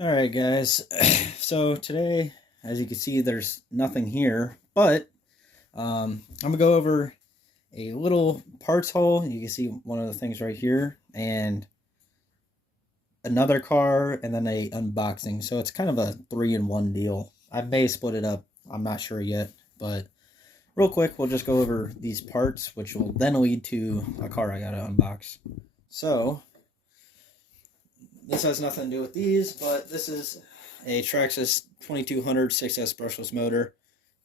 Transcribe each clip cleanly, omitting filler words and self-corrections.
Alright guys, so today, as you can see, there's nothing here, but I'm going to go over a little parts haul. You can see one of the things right here, and another car, and then a unboxing. So it's kind of a 3-in-1 deal. I may split it up, I'm not sure yet, but real quick, we'll just go over these parts, which will then lead to a car I got to unbox. So this has nothing to do with these, but this is a Traxxas 2200 6S brushless motor.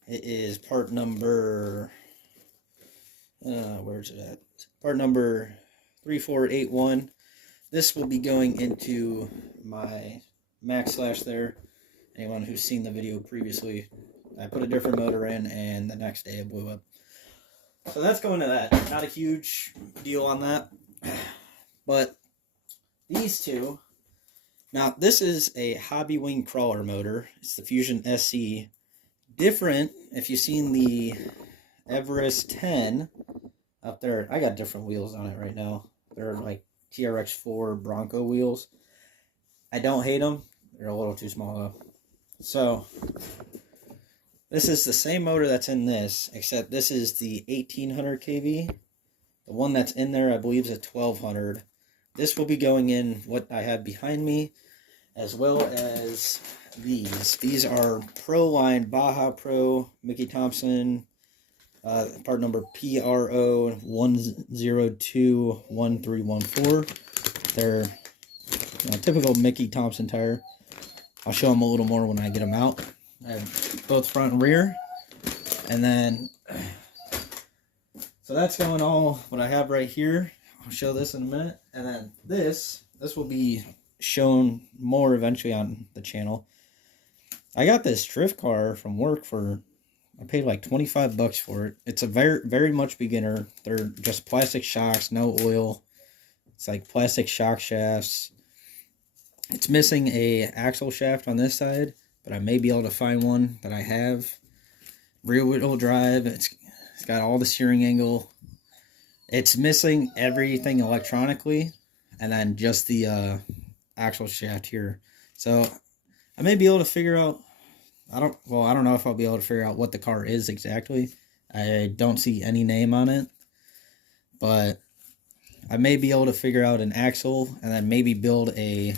It is part number, where's it at? Part number 3481. This will be going into my Max Slash there. Anyone who's seen the video previously, I put a different motor in, and the next day it blew up. So that's going to that. Not a huge deal on that. But these two. Now, this is a Hobby Wing crawler motor. It's the Fusion SC. Different, if you've seen the Everest 10 up there. I got different wheels on it right now. They're like TRX4 Bronco wheels. I don't hate them. They're a little too small though. So, this is the same motor that's in this, except this is the 1800 kV. The one that's in there, I believe, is a 1200. This will be going in what I have behind me, as well as these. These are Pro Line Baja Pro Mickey Thompson, part number PRO 1021314. They're typical Mickey Thompson tire. I'll show them a little more when I get them out. I have both front and rear. And then, so that's going all what I have right here. I'll show this in a minute. And then this will be shown more eventually on the channel. I got this drift car from work I paid like 25 bucks for it. It's a very much beginner. They're just plastic shocks, no oil. It's like plastic shock shafts. It's missing a axle shaft on this side, but I may be able to find one that I have. Rear wheel drive. It's got all the steering angle. It's missing everything electronically, and then just the axle shaft here. So I may be able to figure out. I don't know if I'll be able to figure out what the car is exactly. I don't see any name on it, but I may be able to figure out an axle and then maybe build a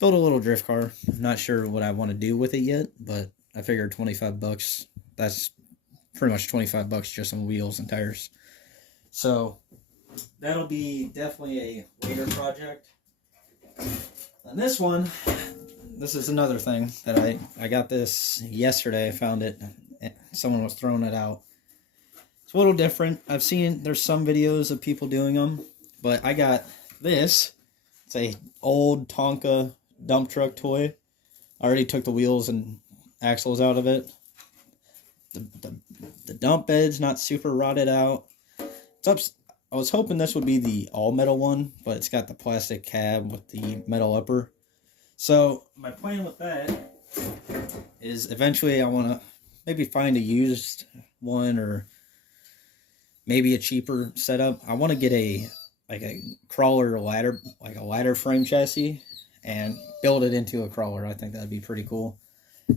little drift car. I'm not sure what I want to do with it yet, but I figured 25 bucks. That's pretty much 25 bucks just on wheels and tires. So that'll be definitely a later project. And this one, this is another thing that I got this yesterday. I found it. Someone was throwing it out. It's a little different. I've seen there's some videos of people doing them, but I got this. It's a old Tonka dump truck toy. I already took the wheels and axles out of it. The dump bed's not super rotted out. It's up. I was hoping this would be the all-metal one, but it's got the plastic cab with the metal upper. So, my plan with that is eventually I want to maybe find a used one or maybe a cheaper setup. I want to get a crawler ladder, like a ladder frame chassis, and build it into a crawler. I think that'd be pretty cool.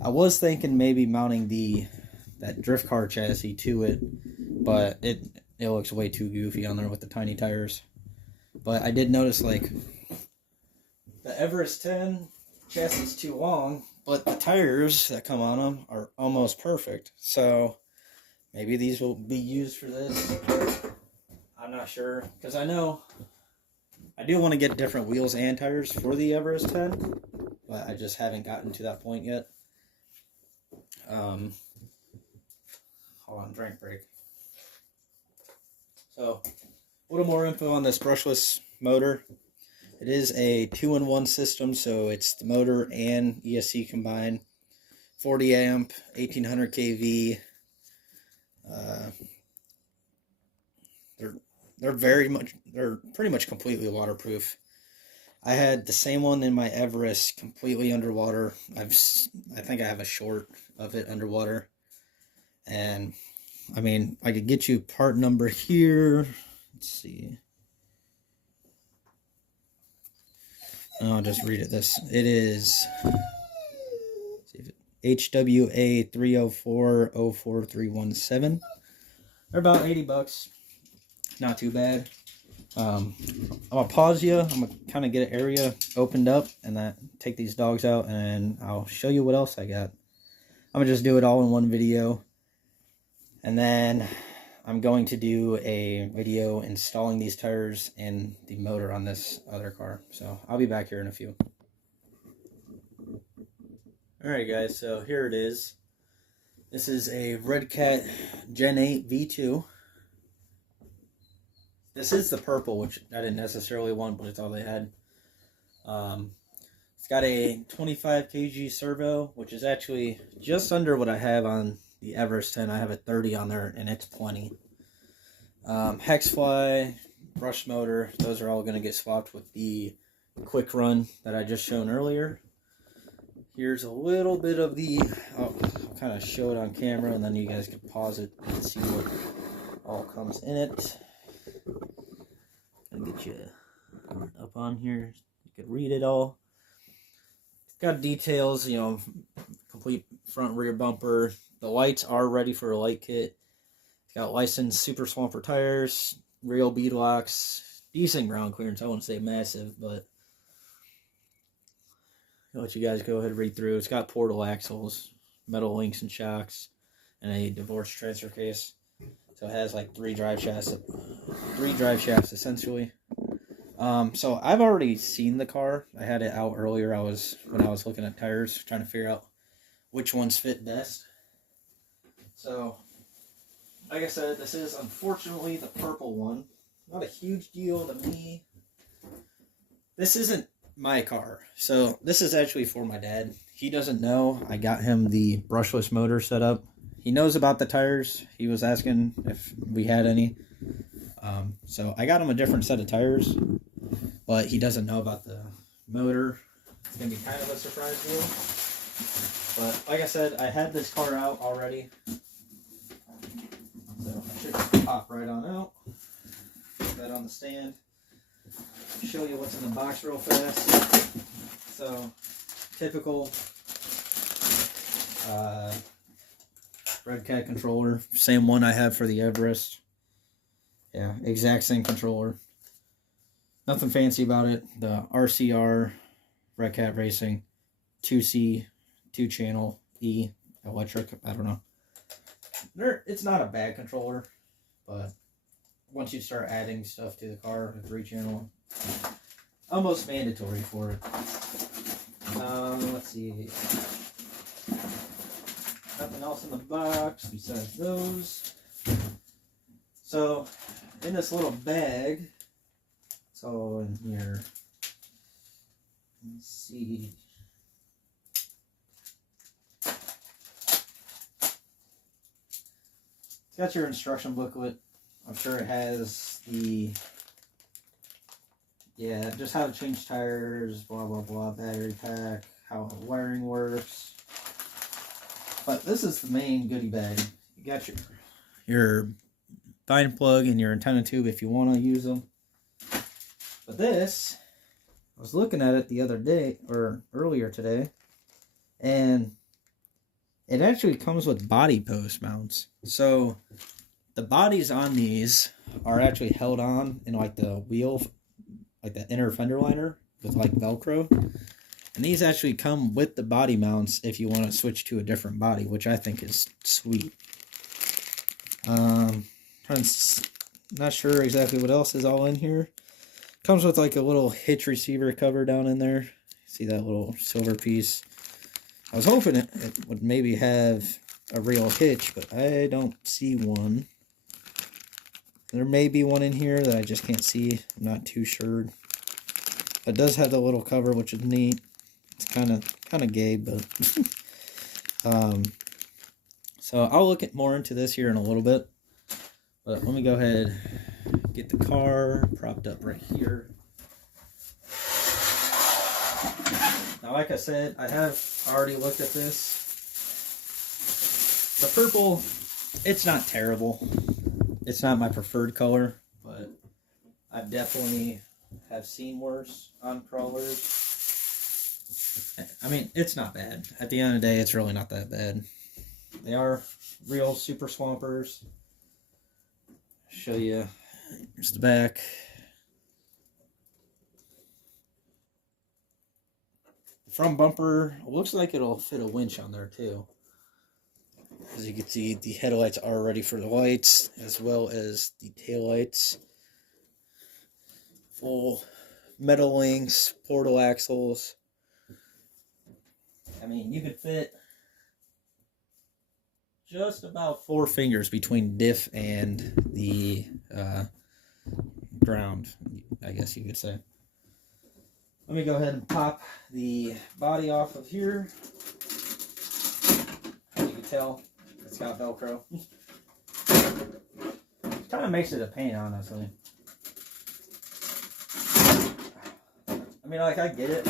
I was thinking maybe mounting that drift car chassis to it, but it looks way too goofy on there with the tiny tires. But I did notice, like, the Everest 10 chassis is too long, but the tires that come on them are almost perfect. So maybe these will be used for this. I'm not sure, because I know I do want to get different wheels and tires for the Everest 10, but I just haven't gotten to that point yet. Hold on, drink break. So, a little more info on this brushless motor. It is a 2-in-1 system, so it's the motor and ESC combined. 40 amp, 1800 kV. They're pretty much completely waterproof. I had the same one in my Everest, completely underwater. I think I have a short of it underwater. And I mean, I could get you part number here. Let's see. I'll just read it. It is HWA 304-04317. They're about $80. Not too bad. I'm gonna pause you. I'm gonna kind of get an area opened up and take these dogs out, and I'll show you what else I got. I'm gonna just do it all in one video, and then I'm going to do a video installing these tires and the motor on this other car. So I'll be back here in a few. Alright guys, so here it is. This is a Red Cat Gen 8 V2. This is the purple, which I didn't necessarily want, but it's all they had. It's got a 25 kg servo, which is actually just under what I have on the Everest 10. I have a 30 on there, and it's plenty. Hex fly, brush motor, those are all going to get swapped with the quick run that I just shown earlier. Here's a little bit of the, I'll kind of show it on camera, and then you guys can pause it and see what all comes in it. Gonna get you up on here. You can read it all. It's got details, you know, complete front rear bumper. The lights are ready for a light kit. It's got licensed Super Swamper tires, real bead locks, decent ground clearance. I wouldn't say massive, but I'll let you guys go ahead and read through. It's got portal axles, metal links and shocks, and a divorce transfer case. So it has like three drive shafts essentially. So I've already seen the car. I had it out earlier. When I was looking at tires, trying to figure out which ones fit best. So, like I said, this is unfortunately the purple one. Not a huge deal to me. This isn't my car. So this is actually for my dad. He doesn't know I got him the brushless motor set up. He knows about the tires. He was asking if we had any. So I got him a different set of tires, but he doesn't know about the motor. It's going to be kind of a surprise deal. But like I said, I had this car out already. So I should pop right on out. Put that on the stand. Show you what's in the box real fast. So, typical Red Cat controller, same one I have for the Everest. Yeah, exact same controller. Nothing fancy about it. The RCR Red Cat Racing 2C 2-channel E electric. I don't know. It's not a bad controller, but once you start adding stuff to the car, a 3-channel, almost mandatory for it. Let's see. Nothing else in the box besides those. So, in this little bag, it's all in here. Let's see. It's got your instruction booklet. I'm sure it has just how to change tires, blah, blah, blah, battery pack, how wiring works. But this is the main goodie bag. You got your bind plug and your antenna tube if you want to use them. But this, I was looking at it the other day, or earlier today, and it actually comes with body post mounts. So the bodies on these are actually held on in like the wheel, like the inner fender liner with like Velcro. And these actually come with the body mounts if you want to switch to a different body, which I think is sweet. Not sure exactly what else is all in here. Comes with like a little hitch receiver cover down in there. See that little silver piece? I was hoping it would maybe have a real hitch, but I don't see one. There may be one in here that I just can't see. I'm not too sure. It does have the little cover, which is neat. It's kind of gay, but so I'll look at more into this here in a little bit. But let me go ahead and get the car propped up right here. Now, like I said, I have already looked at this. The purple, it's not terrible. It's not my preferred color, but I definitely have seen worse on crawlers. I mean, it's not bad. At the end of the day, it's really not that bad. They are real super swampers. Show you. Here's the back. The front bumper looks like it'll fit a winch on there too. As you can see, the headlights are ready for the lights, as well as the taillights. Full metal links, portal axles. I mean, you could fit just about 4 fingers between diff and the ground, I guess you could say. Let me go ahead and pop the body off of here. As you can tell, it's got Velcro. Kind of makes it a pain, honestly. I mean, like, I get it.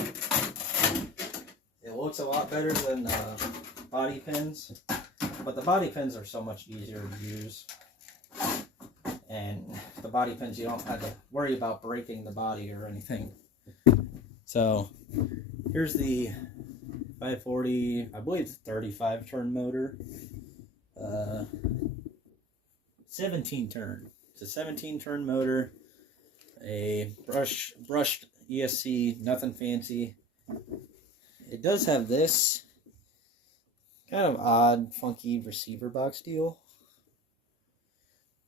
It looks a lot better than body pins, but the body pins are so much easier to use. And the body pins, you don't have to worry about breaking the body or anything. So, here's the 540, I believe it's 35 turn motor. 17 turn. It's a 17 turn motor. A brushed ESC, nothing fancy. It does have this kind of odd, funky receiver box deal.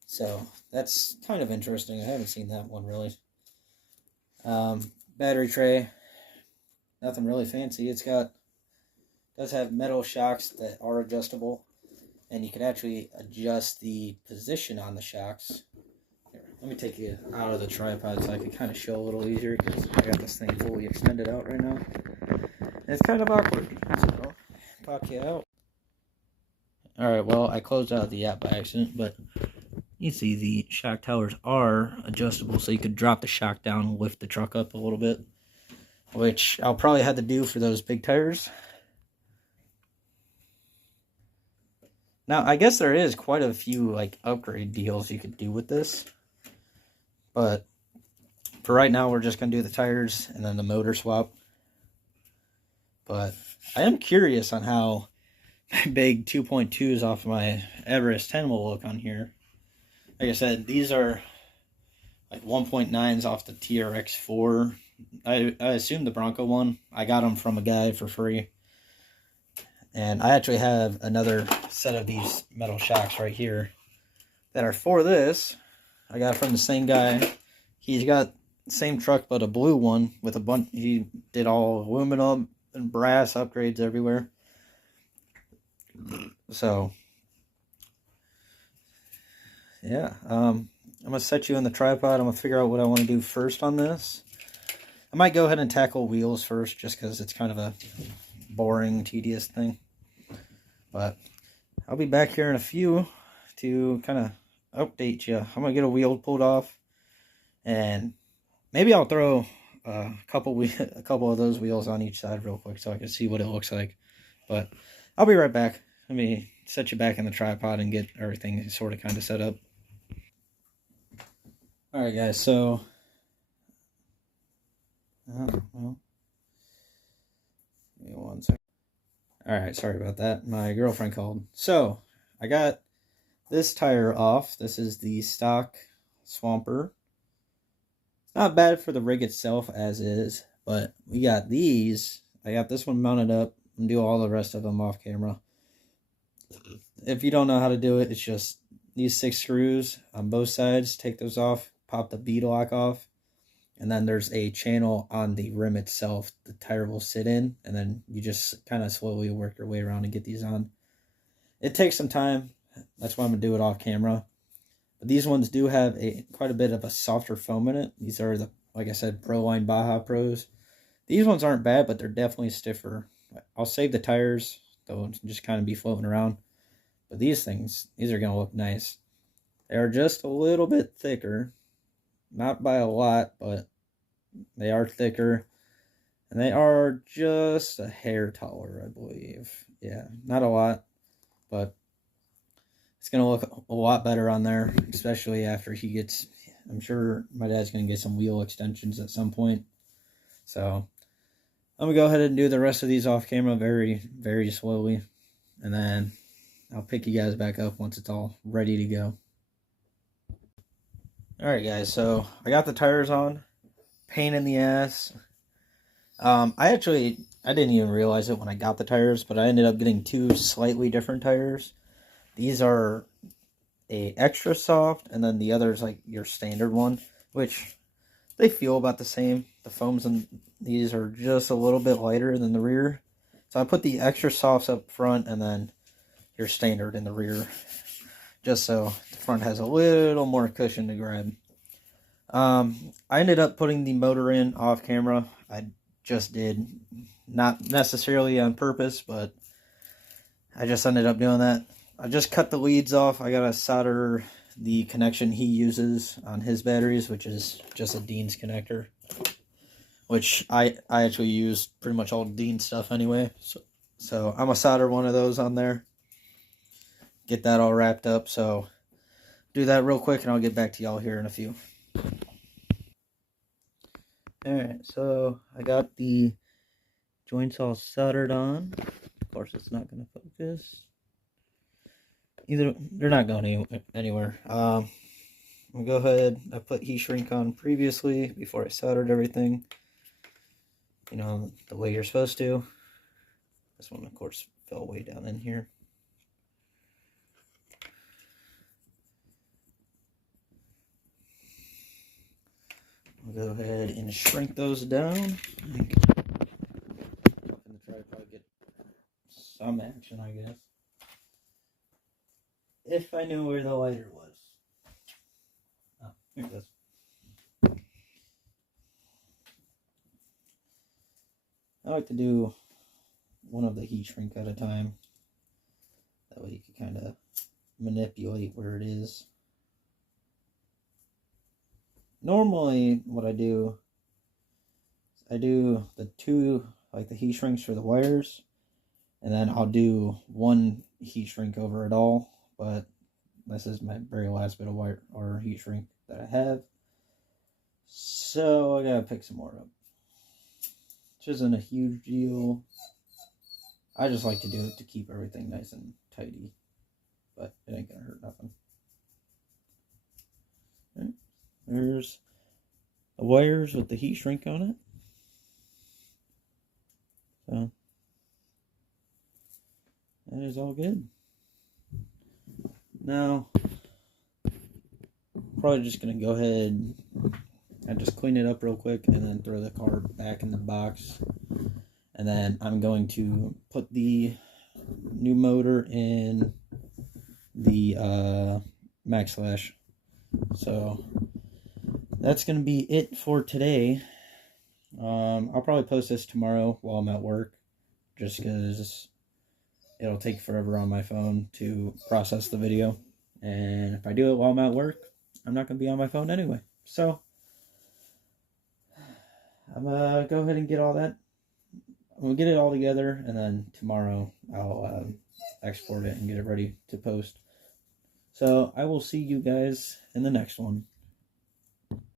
So that's kind of interesting. I haven't seen that one really. Battery tray, nothing really fancy. Does have metal shocks that are adjustable, and you can actually adjust the position on the shocks. Here, let me take you out of the tripod so I can kind of show a little easier, because I got this thing fully extended out right now. And it's kind of awkward, so pop you out. Alright, well, I closed out the app by accident, but you see the shock towers are adjustable, so you could drop the shock down and lift the truck up a little bit, which I'll probably have to do for those big tires. Now, I guess there is quite a few like upgrade deals you could do with this, but for right now, we're just going to do the tires and then the motor swap. But I am curious on how big 2.2s off my Everest 10 will look on here. Like I said, these are like 1.9s off the TRX 4. I assume the Bronco one. I got them from a guy for free. And I actually have another set of these metal shocks right here that are for this. I got from the same guy. He's got the same truck, but a blue one with a bunch. He did all aluminum and brass upgrades everywhere. So, yeah. I'm going to set you on the tripod. I'm going to figure out what I want to do first on this. I might go ahead and tackle wheels first, just because it's kind of a boring, tedious thing. But I'll be back here in a few to kind of update you. I'm going to get a wheel pulled off, and maybe I'll throw a couple of those wheels on each side real quick so I can see what it looks like. But I'll be right back. Let me set you back in the tripod and get everything sort of kind of set up. Alright guys, so well, give me 1 second. Alright, sorry about that. My girlfriend called. So, I got this tire off. This is the stock Swamper. It's not bad for the rig itself as is, but we got these. I got this one mounted up and do all the rest of them off camera. If you don't know how to do it, it's just these 6 screws on both sides. Take those off, pop the bead lock off, and then there's a channel on the rim itself the tire will sit in, and then you just kind of slowly work your way around and get these on. It takes some time. That's why I'm going to do it off camera. But these ones do have quite a bit of a softer foam in it. These are the, like I said, Proline Baja Pros. These ones aren't bad, but they're definitely stiffer. I'll save the tires, they'll just kind of be floating around. But these are going to look nice. They're just a little bit thicker. Not by a lot, but they are thicker. And they are just a hair taller, I believe. Yeah, not a lot, but it's going to look a lot better on there, especially after he gets, I'm sure my dad's going to get some wheel extensions at some point. So, I'm going to go ahead and do the rest of these off camera very, very slowly. And then I'll pick you guys back up once it's all ready to go. Alright guys, so I got the tires on. Pain in the ass. I didn't even realize it when I got the tires, but I ended up getting two slightly different tires. These are a extra soft, and then the other is like your standard one, which they feel about the same. The foams in these are just a little bit lighter than the rear. So I put the extra softs up front and then your standard in the rear, just so the front has a little more cushion to grab. I ended up putting the motor in off camera. I just did, not necessarily on purpose, but I just ended up doing that. I just cut the leads off. I gotta solder the connection he uses on his batteries, which is just a Dean's connector, which I actually use pretty much all Dean's stuff anyway. So I'm gonna solder one of those on there, get that all wrapped up. So do that real quick and I'll get back to y'all here in a few. Alright, so I got the joints all soldered on. Of course, it's not going to focus. They're not going anywhere. I'll go ahead. I put heat shrink on previously before I soldered everything. You know, the way you're supposed to. This one, of course, fell way down in here. I'll go ahead and shrink those down. I'm going to try to probably get some action, I guess. If I knew where the lighter was. Oh, here it goes. I like to do one of the heat shrink at a time. That way you can kind of manipulate where it is. Normally, what I do the two, like the heat shrinks for the wires, and then I'll do one heat shrink over it all, but this is my very last bit of wire or heat shrink that I have. So I gotta pick some more up. Which isn't a huge deal. I just like to do it to keep everything nice and tidy, but it ain't gonna hurt nothing. All right. There's the wires with the heat shrink on it. So that is all good. Now, probably just gonna go ahead and just clean it up real quick and then throw the car back in the box. And then I'm going to put the new motor in the Max Slash. So that's going to be it for today. I'll probably post this tomorrow while I'm at work, just because it'll take forever on my phone to process the video. And if I do it while I'm at work, I'm not going to be on my phone anyway. So I'm going to go ahead and get all that. I'm going to get it all together, and then tomorrow I'll export it and get it ready to post. So I will see you guys in the next one.